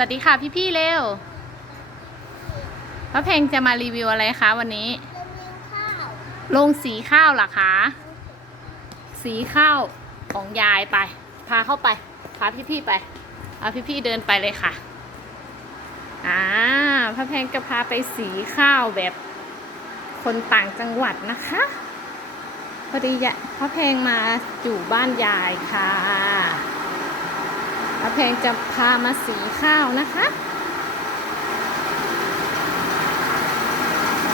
วัสดีค่ะพี่ๆเร็วพระเพลงจะมารีวิวอะไรคะวันนี้เราเลี้ยงข้าวลงสีข้าวหรอคะ สีข้าวของยายไป พาเข้าไป พาพี่ๆไป เอาพี่ๆเดินไปเลยค่ะ อ่าพระเพลงจะพาไปสีข้าวแบบคนต่างจังหวัดนะคะ พอดีพระเพลงมาอยู่บ้านยายค่ะ อาแพงจะพามาสีข้าวนะคะ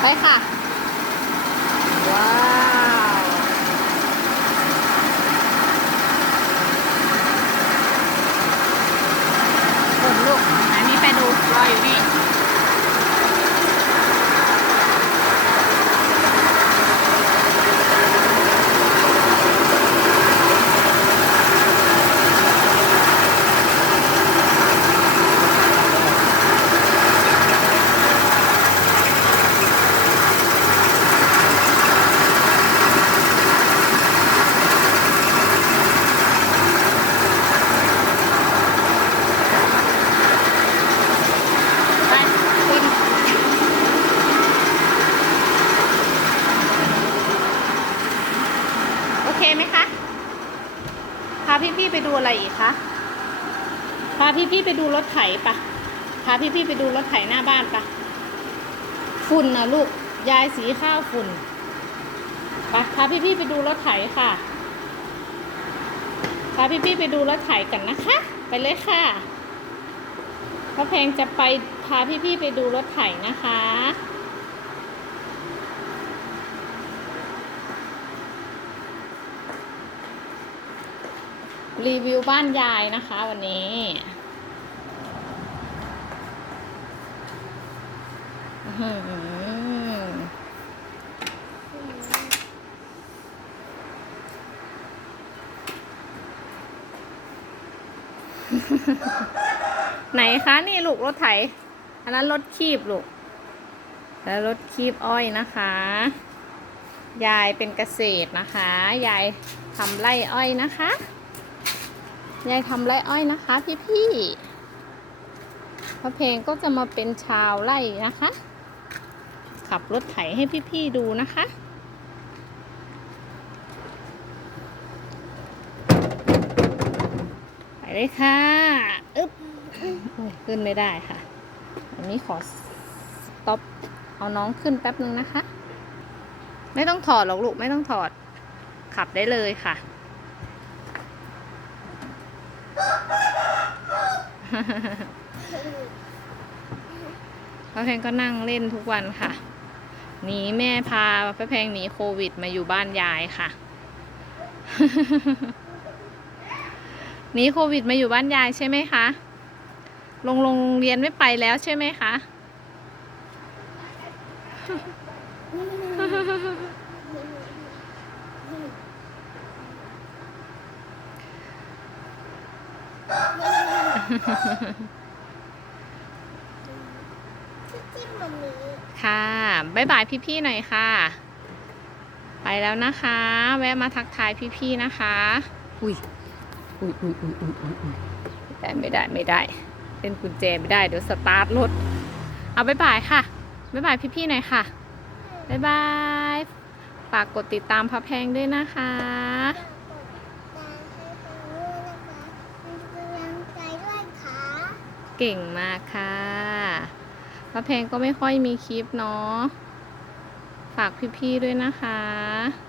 ไปค่ะ ว้าวคนลูก อันนี้ไปดูรออยู่นี่ ไปคุณโอเคไหมคะ พาพี่ๆไปดูอะไรอีกคะ พาพี่ๆไปดูรถไถปะพาพี่ๆไปดูรถไถหน้าบ้านปะฝุ่นนะลูก ยายสีข้าวฝุ่นปะพาพี่ๆไปดูรถไถค่ะ พาพี่ๆไปดูรถไถกันนะคะ ไปเลยค่ะพระเพลงจะไปพาพี่ๆไปดูรถไถนะคะ รีวิวบ้านยายนะคะวันนี้ ไหนคะ นี่ลูกรถไถ อันนั้นรถคีบลูก แล้วรถคีบอ้อยนะคะ ยายเป็นเกษตรนะคะ ยายทำไร่อ้อยนะคะ ยายทำไร่อ้อยนะคะ พี่ๆพระเพลงก็จะมาเป็นชาวไร่นะคะ ขับรถไถให้พี่ๆดูนะคะไปเลยค่ะอึ๊บขึ้นไม่ได้ค่ะอันนี้ขอสต็อปเอาน้องขึ้นแป๊บนึงนะคะ ไม่ต้องถอดหรอกลูกไม่ต้องถอดขับได้เลยค่ะ พระเพลงก็นั่งเล่นทุกวันค่ะ หนีแม่พาพระเพลงหนีโควิดมาอยู่บ้านยายค่ะ หนีโควิดมาอยู่บ้านยายใช่ไหมคะ ลงโรงเรียนไม่ไปแล้วใช่ไหมคะ ที่ จิ้มมันนี้ค่ะบ๊ายบายพี่ๆหน่อยค่ะ ไปแล้วนะคะ แวะมาทักทายพี่ๆนะคะ อุ้ยอุ้ยอุ้ยอุ้ยอุ้ยอุ้ยอุ้ยไม่ได้ไม่ได้ไม่ได้เล่นกุญแจไม่ได้เดี๋ยวสตาร์ทรถเอาบ๊ายบายค่ะบ๊ายบายพี่ๆหน่อยค่ะบ๊ายบายฝากกดติดตามพระแพงด้วยนะคะ กดติดตามให้ฟังด้วยนะคะมีกำลังใจด้วยค่ะ เก่งมากค่ะพระเพงก็ไม่ค่อยมีคลิปเนาะ ฝากพี่ๆด้วยนะคะ